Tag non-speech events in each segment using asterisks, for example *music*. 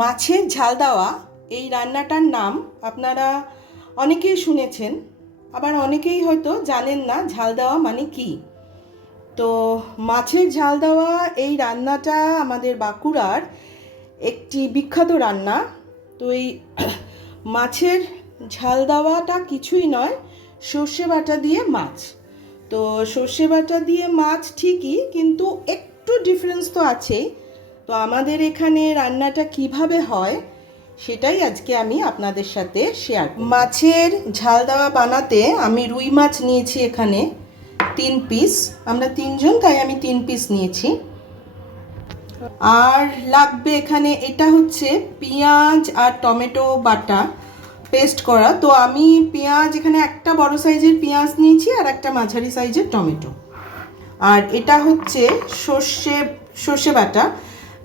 মাছের ঝাল দেওয়া, এই রান্নাটার নাম আপনারা অনেকেই শুনেছেন, আবার অনেকেই হয়তো জানেন না ঝাল দেওয়া মানে কি। তো মাছের ঝাল দেওয়া, এই রান্নাটা আমাদের বাঁকুড়ার একটি বিখ্যাত রান্না। তো এই *clears throat* মাছের ঝাল দেওয়াটা কিছুই নয়, সর্ষে বাটা দিয়ে মাছ। তো সর্ষে বাটা দিয়ে মাছ ঠিকই, কিন্তু একটু ডিফারেন্স তো আছেই। তো আমাদের এখানে রান্নাটা কীভাবে হয় সেটাই আজকে আমি আপনাদের সাথে শেয়ার মাছের ঝাল দেওয়া বানাতে আমি রুই মাছ নিয়েছি এখানে তিন পিস আমরা তিনজন, তাই আমি তিন পিস নিয়েছি। আর লাগবে এখানে এটা হচ্ছে পেঁয়াজ আর টমেটো বাটা পেস্ট করা। তো আমি পেঁয়াজ এখানে একটা বড় সাইজের পেঁয়াজ নিয়েছি আর একটা মাঝারি সাইজের টমেটো। আর এটা হচ্ছে সর্ষে সর্ষে বাটা।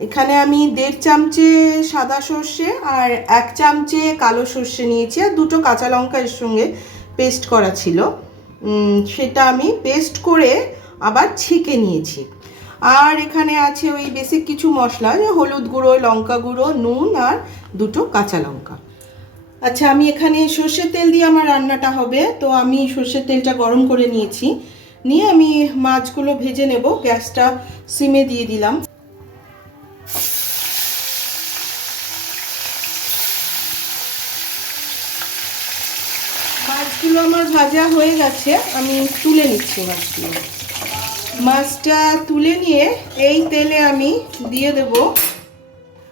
এখানে আমি দেড় চামচে সাদা সর্ষে আর এক চামচে কালো সর্ষে নিয়েছি আর দুটো কাঁচা লঙ্কা এর সঙ্গে পেস্ট করা ছিল। সেটা আমি পেস্ট করে আবার ছেঁকে নিয়েছি। আর এখানে আছে ওই বেসিক কিছু মশলা, যে হলুদ গুঁড়ো, লঙ্কা গুঁড়ো, নুন আর দুটো কাঁচা লঙ্কা। আচ্ছা আমি এখানে সর্ষের তেল দিয়ে আমার রান্নাটা হবে। তো আমি সর্ষের তেলটা গরম করে নিয়েছি। নিয়ে আমি মাছগুলো ভেজে নেব। গ্যাসটা সিমে দিয়ে দিলাম। ভাজা হয়ে গেছে, আমি তুলে নিচ্ছি মাছগুলো মাছটা তুলে নিয়ে এই তেলে আমি দিয়ে দেব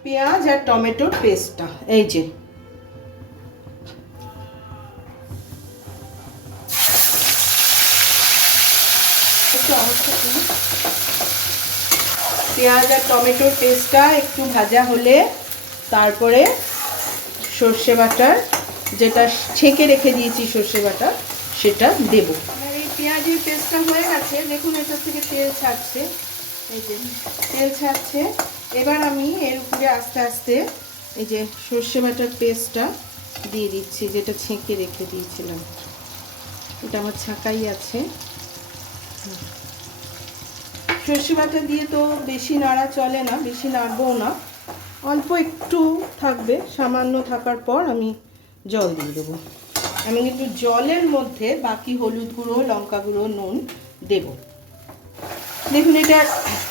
পেঁয়াজ আর টমেটোর পেস্টটা। এই যে। পেঁয়াজ আর টমেটোর পেস্টটা একটু ভাজা হলে তারপরে সর্ষে বাটার যেটা ছেঁকে রেখে দিয়েছি সর্ষে বাটা, সেটা দেব। এই পেঁয়াজের পেস্টটা হয়ে গেছে। দেখুন, এটার থেকে তেল ছাড়ছে। এই যে, তেল ছাড়ছে। এবার আমি এর উপরে আস্তে আস্তে এই যে সর্ষে বাটার পেস্টটা দিয়ে দিচ্ছি, যেটা ছেঁকে রেখে দিয়েছিলাম। এটা আমার ছাঁকাই আছে। সর্ষে বাটা দিয়ে তো বেশি নাড়া চলে না, বেশি নাড়বও না। অল্প একটু থাকবে, সামান্য থাকার পর আমি জল দিয়ে দেবো। আমি কিন্তু জলের মধ্যে বাকি হলুদ গুঁড়ো, লঙ্কা গুঁড়ো, নুন দেব। দেখুন, এটা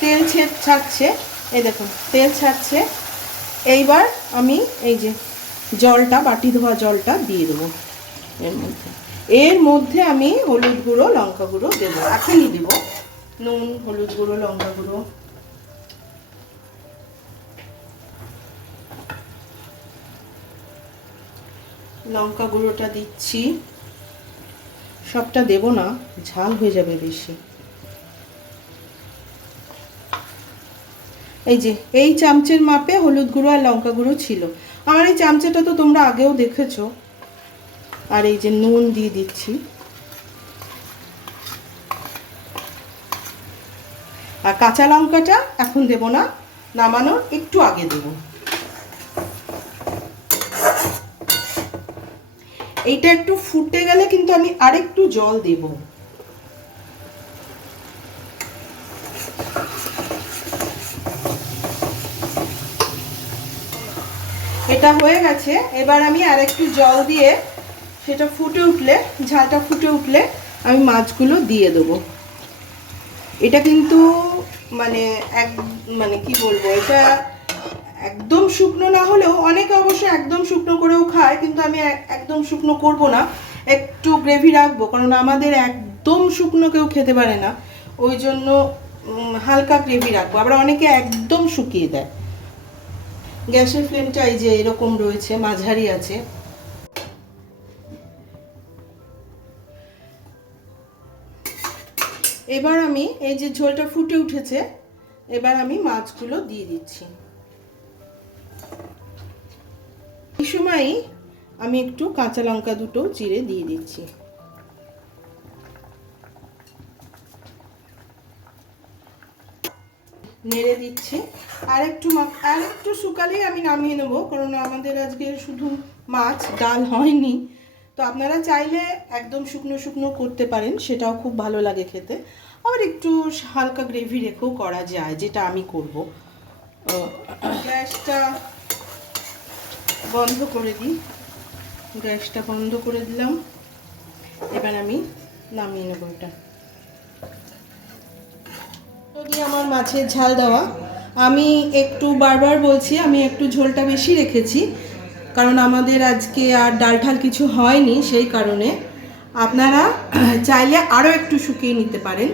তেল ছেদ ছাড়ছে। এই দেখুন, তেল ছাড়ছে। এইবার আমি এই যে জলটা, বাটি ধোয়া জলটা দিয়ে দেবো এর মধ্যে। এর মধ্যে আমি হলুদ গুঁড়ো, লঙ্কা গুঁড়ো দেবো। এখনই দেবো। নুন, হলুদ গুঁড়ো, লঙ্কা গুঁড়ো। লঙ্কা গুঁড়োটা দিচ্ছি। সবটা দেব না, ঝাল হয়ে যাবে বেশি। এই যে, এই চামচের মাপে হলুদ গুঁড়ো আর লঙ্কা গুঁড়ো ছিল। আমার এই চামচেটা তো তোমরা আগেও দেখেছ। আর এই যে নুন দিয়ে দিচ্ছি। আর কাঁচা লঙ্কাটা এখন দেব না, নামানোর একটু আগে দেব। এইটা একটু ফুটে গেলে কিন্তু আমি আরেকটু জল দেব। এটা হয়ে গেছে। এবার আমি আরেকটু জল দিয়ে সেটা ফুটে উঠলে, ঝালটা ফুটে উঠলে আমি মাছগুলো দিয়ে দেবো। এটা কিন্তু মানে এক মানে কি বলব, এটা একদম শুকনো না হলেও অনেকে অবশ্য একদম শুকনো করেও খায়, কিন্তু আমি একদম শুকনো করব না। একটু গ্রেভি রাখব, কারণ আমাদের একদম শুকনো কেউ খেতে পারে না। ওই জন্য হালকা গ্রেভি রাখব। আবার অনেকে একদম শুকিয়ে দেয়। গ্যাসের ফ্লেমটা এই যে এরকম রয়েছে, মাঝারি আছে। এবার আমি, এই যে ঝোলটা ফুটে উঠেছে, এবার আমি মাছগুলো দিয়ে দিচ্ছি। এই সময়ই আমি একটু কাঁচা লঙ্কা দুটো চিড়ে দিয়ে দিচ্ছি। নেড়ে দিচ্ছি। আর একটু আর একটু শুকালেই আমি নামিয়ে নেব কারণ আমাদের আজকে শুধু মাছ, ডাল হয়নি। তো আপনারা চাইলে একদম শুকনো শুকনো করতে পারেন, সেটাও খুব ভালো লাগে খেতে। আবার একটু হালকা গ্রেভি রেখেও করা যায়, যেটা আমি করব। গ্যাসটা বন্ধ করে দিই। গ্যাসটা বন্ধ করে দিলাম। এবার আমি নামিয়ে নেব এটা। যদি আমার মাছের ঝাল দেওয়া। আমি একটু বারবার বলছি, আমি একটু ঝোলটা বেশি রেখেছি। কারণ আমাদের আজকে আর ডাল ঢাল কিছু হয়নি, সেই কারণে। আপনারা চাইলে আরও একটু শুকিয়ে নিতে পারেন।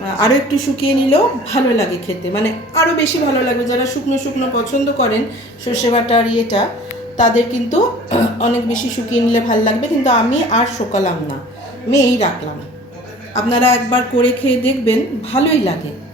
আরও একটু শুকিয়ে নিলেও ভালো লাগে খেতে। মানে আরও বেশি ভালো লাগবে। যারা শুকনো শুকনো পছন্দ করেন সর্ষে বাটার ইয়েটা, তাদের কিন্তু *clears throat* অনেক বেশি শুকিয়ে নিলে ভালো লাগবে। কিন্তু আমি আর শোকালাম না। আমি এই রাখলাম। আপনারা একবার করে খেয়ে দেখবেন, ভালোই লাগে।